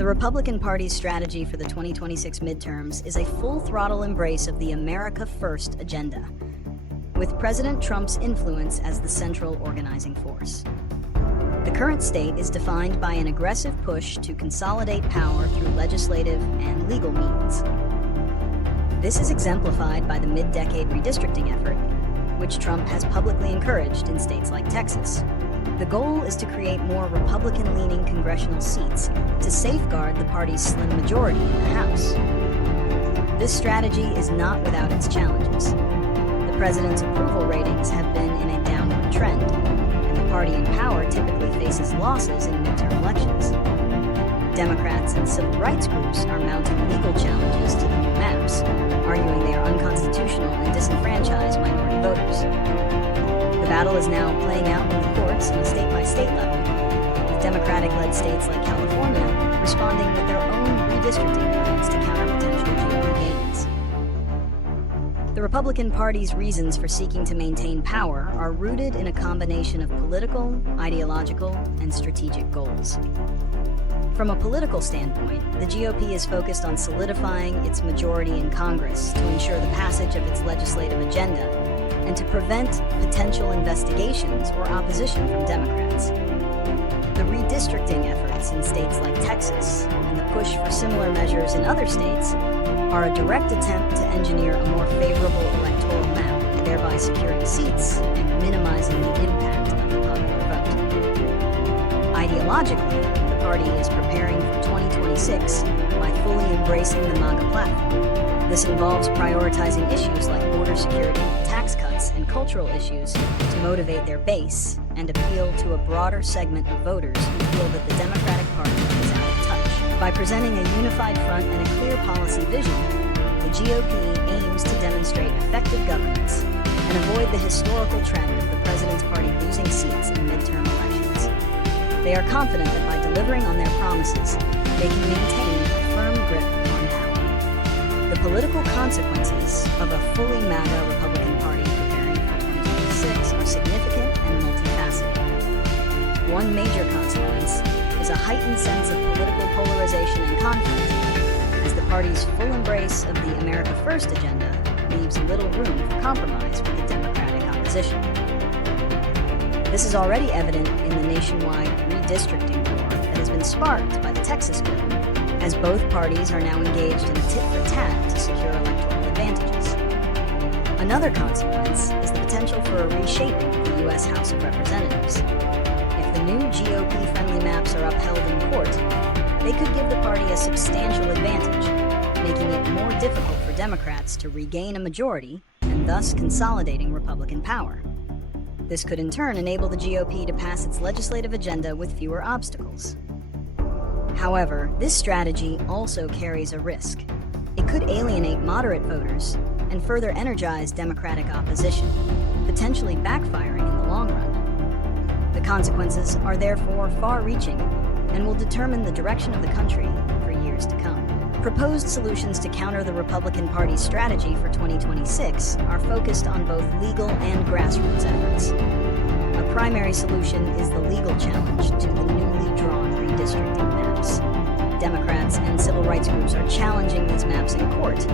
The Republican Party's strategy for the 2026 midterms is a full-throttle embrace of the America First agenda, with President Trump's influence as the central organizing force. The current state is defined by an aggressive push to consolidate power through legislative and legal means. This is exemplified by the mid-decade redistricting effort, which Trump has publicly encouraged in states like Texas. The goal is to create more Republican-leaning congressional seats to safeguard the party's slim majority in the House. This strategy is not without its challenges. The president's approval ratings have been in a downward trend, and the party in power typically faces losses in midterm elections. Democrats and civil rights groups are mounting legal challenges to the new maps, arguing they are unconstitutional and disenfranchise minority voters. The battle is now playing out in the courts on a state-by-state level, with Democratic-led states like California responding with their own redistricting plans to counter potential GOP gains. The Republican Party's reasons for seeking to maintain power are rooted in a combination of political, ideological, and strategic goals. From a political standpoint, the GOP is focused on solidifying its majority in Congress to ensure the passage of its legislative agenda and to prevent potential investigations or opposition from Democrats. The redistricting efforts in states like Texas and the push for similar measures in other states are a direct attempt to engineer a more favorable electoral map, thereby securing seats and minimizing the impact of the popular vote. Ideologically, the party is preparing for 2026 by fully embracing the MAGA platform. This involves prioritizing issues like border security, tax cuts, and cultural issues to motivate their base and appeal to a broader segment of voters who feel that the Democratic Party is out of touch. By presenting a unified front and a clear policy vision, the GOP aims to demonstrate effective governance and avoid the historical trend of the president's party losing seats in midterm elections. They are confident that by delivering on their promises, they can maintain a firm grip on power. The political consequences of a fully MAGA Republican Party preparing for 2026 are significant and multifaceted. One major consequence is a heightened sense of political polarization and conflict, as the party's full embrace of the America First agenda leaves little room for compromise with the Democratic opposition. This is already evident in the nationwide redistricting war that has been sparked by the Texas bill, as both parties are now engaged in a tit-for-tat to secure electoral advantages. Another consequence is the potential for a reshaping of the U.S. House of Representatives. If the new GOP-friendly maps are upheld in court, they could give the party a substantial advantage, making it more difficult for Democrats to regain a majority and thus consolidating Republican power. This could in turn enable the GOP to pass its legislative agenda with fewer obstacles. However, this strategy also carries a risk. It could alienate moderate voters and further energize Democratic opposition, potentially backfiring in the long run. The consequences are therefore far-reaching and will determine the direction of the country for years to come. Proposed solutions to counter the Republican Party's strategy for 2026 are focused on both legal and grassroots efforts. A primary solution is the legal challenge to the newly drawn redistricting maps. Democrats and civil rights groups are challenging these maps in court,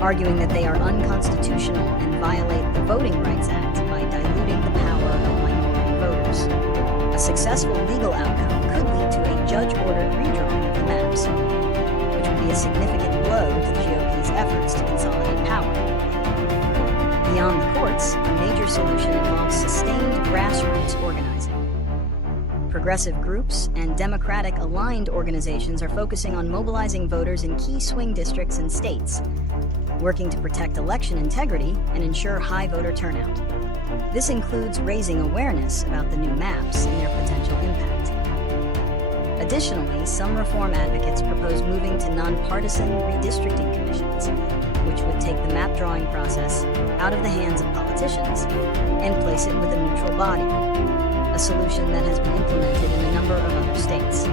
arguing that they are unconstitutional and violate the Voting Rights Act by diluting the power of minority voters. A successful legal outcome could lead to a judge-ordered redrawing of the maps, which would be a significant blow to the GOP's efforts to consolidate power. Beyond the courts, a major solution involves sustained grassroots organizing. Progressive groups and Democratic-aligned organizations are focusing on mobilizing voters in key swing districts and states, working to protect election integrity and ensure high voter turnout. This includes raising awareness about the new maps and their potential impact. Additionally, some reform advocates propose moving to nonpartisan redistricting commissions, which would take the map drawing process out of the hands of politicians and place it with a neutral body, a solution that has been implemented in a number of other states.